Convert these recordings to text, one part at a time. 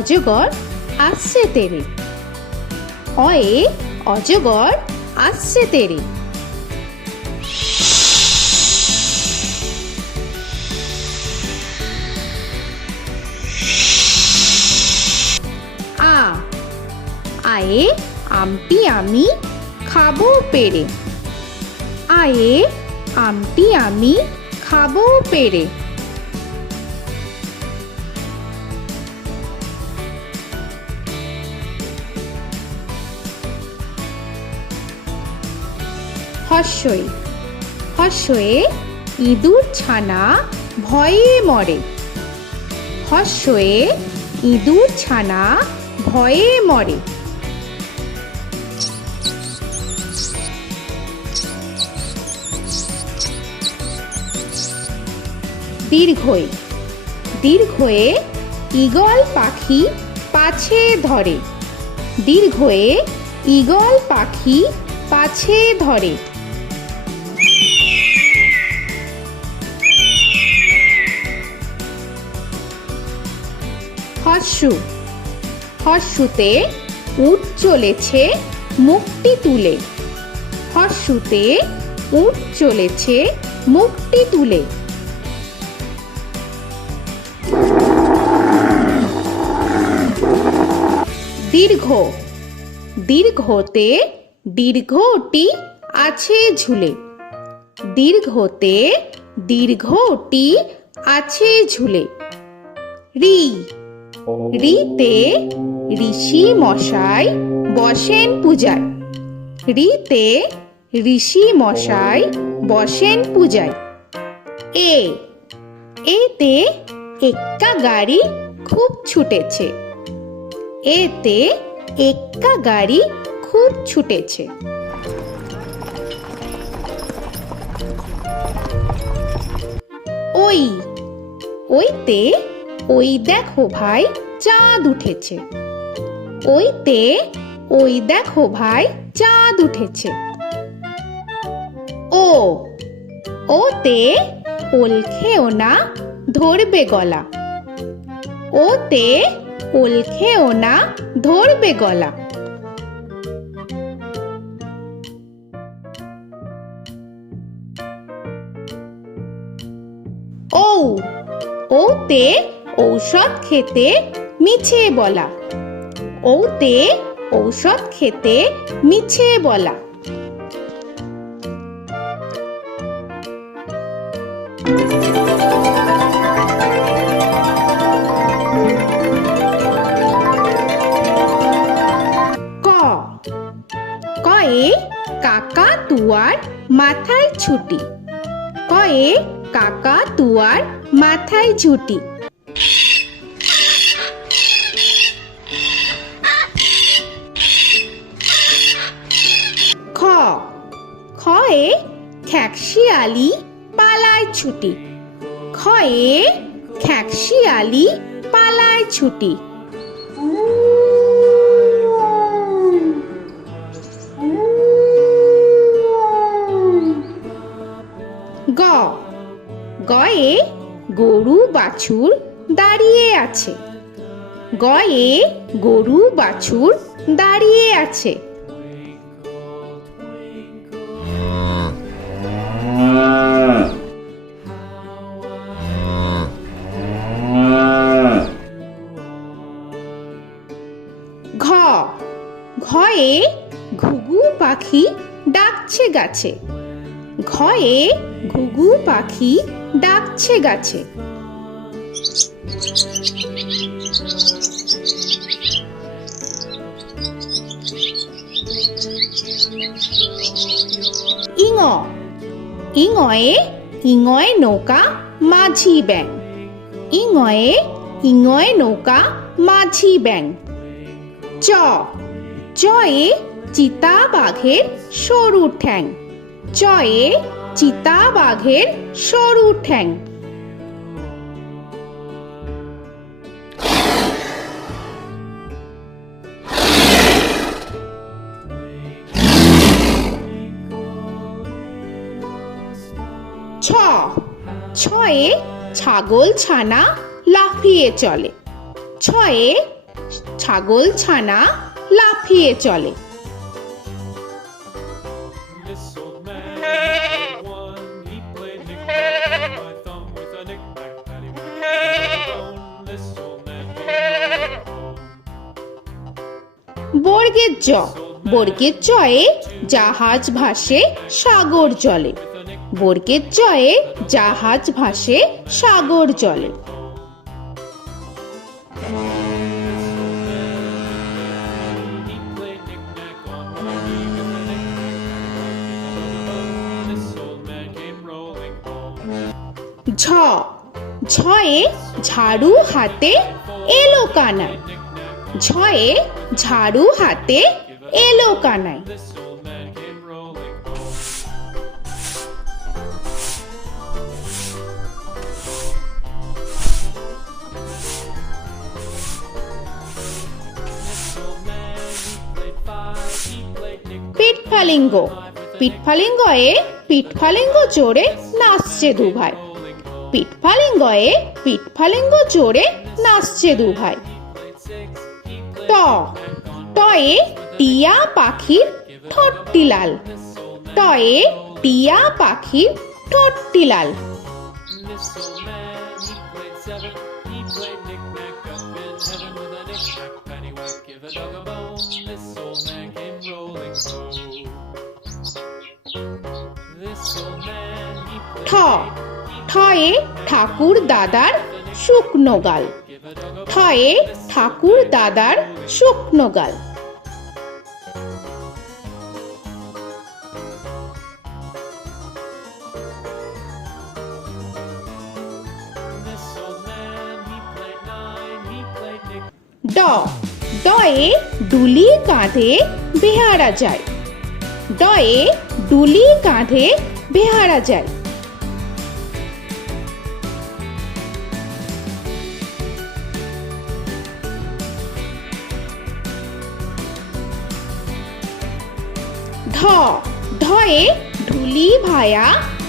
অজগর আসছে তেরে। অয়ে অজগর আসছে তেরে। আ আয়ে আমটি আমি খাবো পেরে। আয়ে আমটি আমি খাবো পেরে। হর্ষই হর্ষয়ে ইঁদুর ছানা ভয়ে মরে। হর্ষয়ে ইঁদুর ছানা ভয়ে মরে। দীর্ঘই দীর্ঘয়ে ঈগল পাখি পাছে ধরে। দীর্ঘয়ে ঈগল পাখি পাছে ধরে। হর্ষু হর্ষুতে উট চলেছে মুখটি তুলে। হর্ষুতে উট চলেছে মুখটি তুলে। দীর্ঘ দীর্ঘতে দীর্ঘটি আছে ঝুলে। দীর্ঘতে দীর্ঘটি আছে ঝুলে। রি রিতে ঋষি মশাই বসেন পূজায়। রিতে ঋষি মশাই বসেন পূজায়। এ এতে এক্কা গাড়ি খুব ছুটেছে। এতে এক্কা গাড়ি খুব ছুটেছে। ওই ওইতে ওই দেখো ভাই চাঁদ উঠেছে। ওইতে ওই দেখো ভাই চাঁদ উঠেছে। ও ওতে ওল খেও না ধরবে গলা। ওতে ওল খেও না ধরবে গলা। ঔ ওতে ঔষধ খেতে মিছে বলা। ওতে ঔষধ খেতে মিছে বলা। ক কয়ে কাকা তুয়ার মাথায় ছুটি। কয়ে কাকা তুয়ার মাথায় ঝুটি। খ খয়ে খ্যাকশিয়ালি পালায় ছুটি। খয়ে খ্যাকশিয়ালি পালায় ছুটি। গ গয়ে গরু বাছুর দাঁড়িয়ে আছে। গয়ে গরু বাছুর দাঁড়িয়ে আছে। ঘ ঘয়ে ঘুঘু পাখি ডাকছে গাছে। ঘয়ে ঘুঘু পাখি ডাকছে গাছে। ইঙ ইঙয়ে ইঙয়ে নৌকা মাঝি ব্যাং। ইঙয়ে ইঙয়ে নৌকা মাঝি ব্যাং। চ চয়ে চিতা বাঘের সরু ঠ্যাং। চয়ে চিতা বাঘের সরু ঠ্যাং। ছ ছয়ে ছাগল ছানা লাফিয়ে চলে। ছয়ে ছাগল ছানা লাফিয়ে চলে। This old man had one. He played knick-knack on my thumb with a knick-knack, paddywhack, bone. This old man came rolling home. বর্গের জ, বর্গের জয়ে জাহাজ ভাসে সাগর জলে। বর্গের জয়ে জাহাজ ভাসে সাগর জলে। He played knick-knack on my knee with a knick-knack, this old man came rolling home. ঝ, ঝয়ে ঝাড়ু হাতে এলো কানাই। ঝয়ে ঝাড়ু হাতে এলো Kanai. This old man came rolling home. This old man, he played five. He played knick-knack. পিঠফালিঙ্গ, পিঠফালিঙ্গয়ে পিঠফালিঙ্গ জোরে নাচছে দুভাই। পিঠফালিঙ্গয়ে পিঠফালিঙ্গ জোরে নাচছে দুভাই। ট, টয়ে টিয়া পাখির ঠোঁটটি লাল। টয়ে টিয়া পাখির ঠোঁটটি লাল। This old man, he played seven. He played knick-knack up in heaven with a knick-knack, paddywhack, give a dog a bone. This old man came rolling home. This old man, he ঠ, played ঠয়ে ঠাকুর দাদার শুকনো গাল। give a dog a ঠয়ে ঠাকুর দাদার শুকনো গাল। This old man, he played nine. He played knick. ড, ডয়ে ডুলি কাঁধে বেহারা যায়। ডয়ে ডুলি কাঁধে বেহারা যায়। ঢ, ঢয়ে ঢুলি ভায়া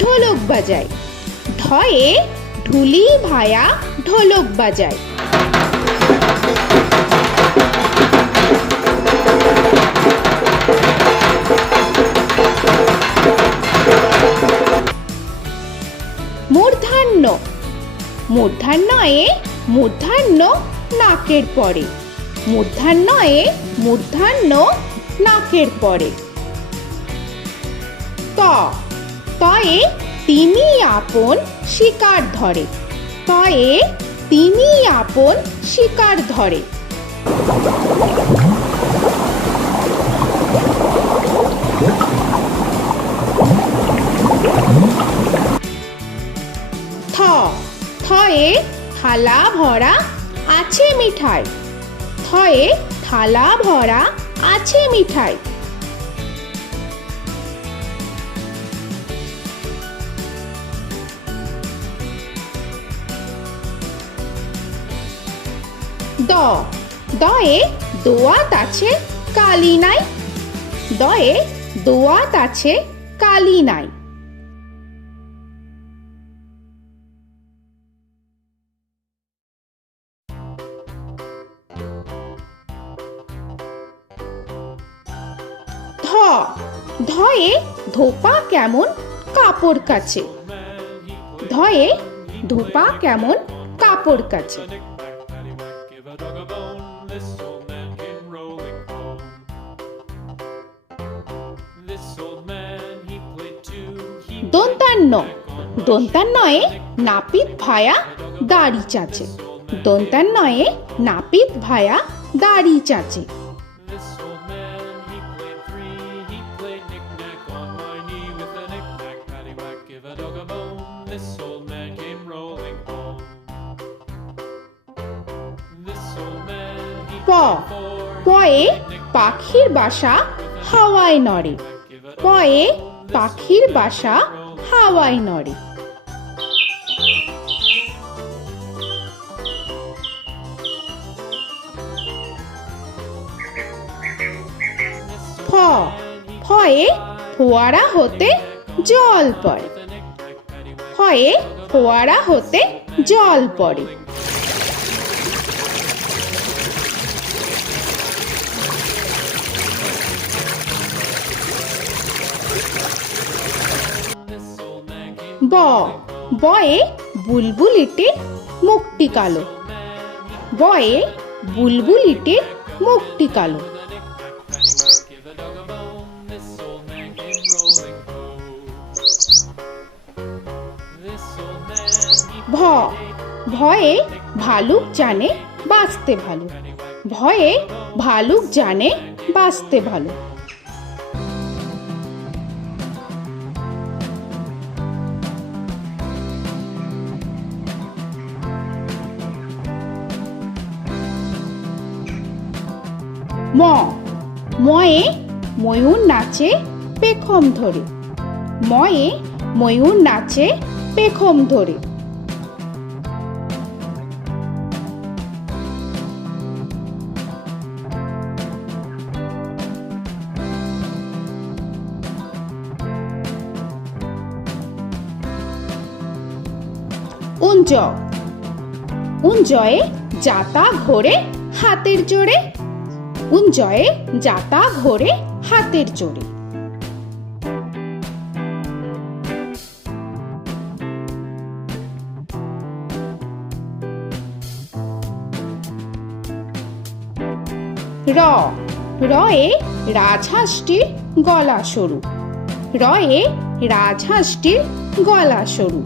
ঢোলক বাজায়। ঢয়ে ঢুলি ভায়া ঢোলক বাজায়। মূর্ধন্য, মূর্ধন্যয়ে মূর্ধন্য নাকের পরে। মূর্ধন্যয়ে মূর্ধন্য নাকের পরে। ত, তয়ে তিনি আপন শিকার ধরে। তয়ে তিনি আপন শিকার ধরে। থ, থয়ে থালা ভরা আছে মিঠাই। থয়ে থালা ভরা আছে মিঠাই। দ, দয়ে দোয়াত আছে কালি নাই। দয়ে দোয়াত আছে কালি নাই। ধ, ধয়ে ধোপা কেমন কাপড় কাচে। ধয়ে ধোপা কেমন কাপড় কাচে। Knick-knack, paddywhack, give a dog a bone. This old man came rolling home. This old man, he played two. He দন্তান্ন, দন্তান্নয়ে নাপিত ভায়া দাড়ি চাচে। দন্তান্নয়ে নাপিত ভায়া দাড়ি চাচে। This old man, he played three. He played knick-knack on my knee with a knick-knack, paddywhack, give a dog a bone. This old man came rolling home. This old man, he প, played four. পয়ে পাখির বাসা হাওয়ায় নড়ে। পয়ে পাখির বাসা হাওয়ায় নড়ে। ফ, ফয়ে ফোয়ারা হতে জল পড়ে। ফয়ে ফোয়ারা হতে জল পড়ে। ব বয়ে বুলবুলিটির মুখটি কালো। বয়ে বুলবুলিটির মুখটি কালো। Give a dog a bone, this old man came rolling home. This old man, he ভ ভয়ে ভালুক জানে বাঁচতে ভালো। ভয়ে ভালুক জানে বাঁচতে ভালো। ম ময়ে ময়ূর নাচে পেখম ধরে। ময়ে ময়ূর নাচে পেখম ধরে। উঞ্জ উঞ্জয়ে যাতা ঘোরে হাতের জোরে। উঞ্জয়ে যাতা ঘোরে হাতের জোরে। র রয়ে রাজহাঁসটির গলা সরু। রয়ে রাজহাঁসটির গলা সরু।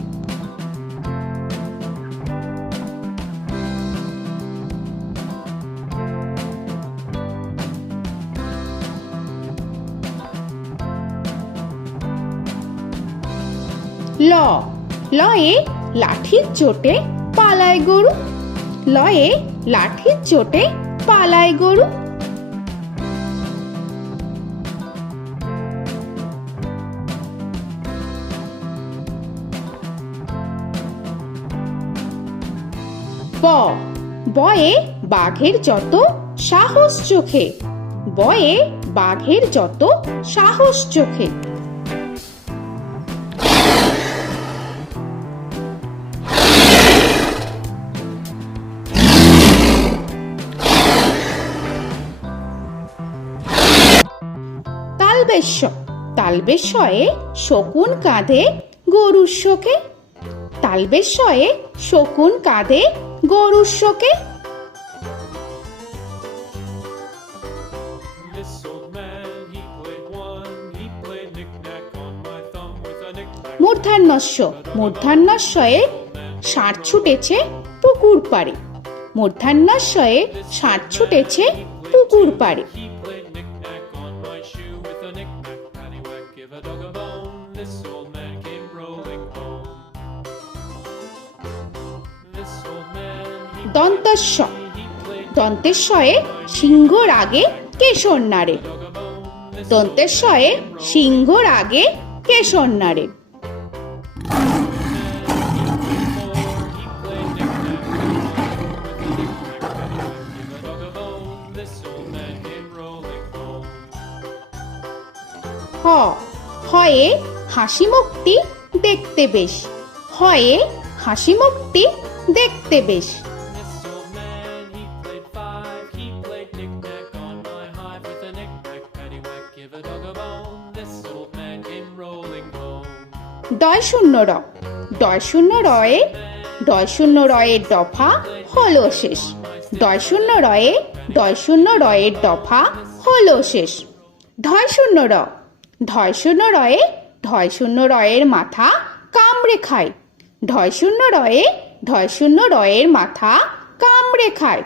ল লয়ে লাঠির চোটে পালায় গরু। লয়ে লাঠির চোটে পালায় গরু। ব বয়ে বাঘের যত সাহস চোখে। বয়ে বাঘের যত সাহস চোখে। তালবেশ্য তালবেশ্যয়ে শকুন কাঁধে গরুর শোকে। তালবেশ্যয়ে শকুন কাঁধে গরুর শোকে। This old man, he played one, he played knick-knack on my thumb with a knick-knack. মূর্ধন্যস্য মূর্ধন্যস্বয়ে ষাঁড় ছুটেছে পুকুর পাড়ে। মূর্ধন্যস্বয়ে ষাঁড় ছুটেছে পুকুর পাড়ে। He played knick-knack on my shoe with a knick-knack, paddywhack, give a dog a bone. This old man came rolling home. This old man, he দন্তস্ব played দন্তেশ্বয়ে সিংহর আগে কেশর নাড়ে। dog a bone. This দন্তেশ্বয়ে সিংহর আগে কেশর নাড়ে। he played knick-knack on my with a knick-knack, paddywhack, give a dog a bone. This old man came rolling home. হ হয়ে হাসি মুখটি দেখতে বেশ। হয়ে হাসি মুখটি দেখতে বেশ। This old man, he played five, he played knick-knack on my hive with a knick-knack, paddywhack, give a dog a bone. This old man came rolling home. ডয় শূন্য র ডয় শূন্য রয়ে ডয় শূন্য রয়ের দফা হলো শেষ। ডয় শূন্য রয়ে ডয় শূন্য রয়ের দফা হলো শেষ। ঢয় শূন্য র ঢয় শূন্য রয়ে ঢয় শূন্য রয়ের মাথা কামড়ে খায়। ঢয় শূন্য রয়ে ঢয় শূন্য রয়ের মাথা কামড়ে খায়।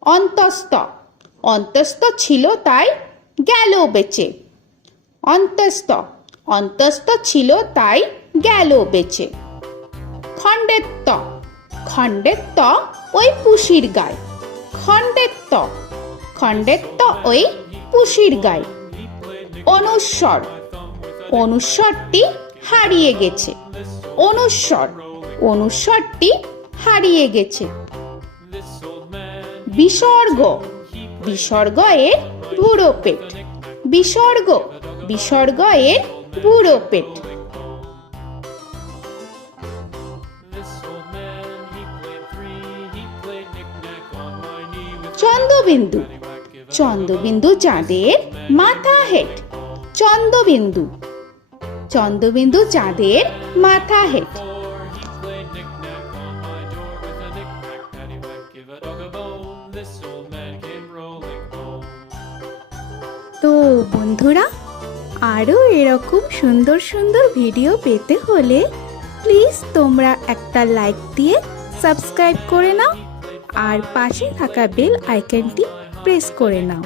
অন্তস্থ অন্তস্থ ছিল তাই গেল বেঁচে। অন্তস্থ অন্তস্থ ছিল তাই গেল বেঁচে। খণ্ডেত্ব খণ্ডেত্ব ওই পুষির গায়। খণ্ডেত্ব খণ্ডেত্ব ওই পুষির গায়। অনুস্বর অনুস্বরটি হারিয়ে গেছে। অনুস্বর অনুস্বরটি হারিয়ে গেছে। This old man, বিসর্গ বিসর্গ এর বুড়ো পেট। বিসর্গ বিসর্গ এর বুড়ো পেট। this old man, he played three, he played knick-knack on my knee with Chandrabindu paddywhack, give a Chandrabindu চাঁদের মাথা হেট। চন্দ্রবিন্দু চন্দ্রবিন্দু চাঁদের মাথা head. Before he played knick-knack on my door with a knick-knack, paddywhack, give a dog a bone. This old man came rolling home. তো বন্ধুরা, আরও এরকম সুন্দর সুন্দর ভিডিও পেতে হলে প্লিজ তোমরা একটা লাইক দিয়ে সাবস্ক্রাইব করে নাও আর পাশে থাকা বেল আইকনটি প্রেস করে নাও।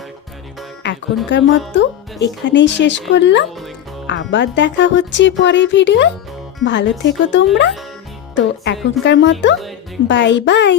এখনকার মতো এখানেই শেষ করলাম, আবার দেখা হচ্ছে পরের ভিডিও। ভালো থেকো তোমরা। তো এখনকার মতো বাই বাই।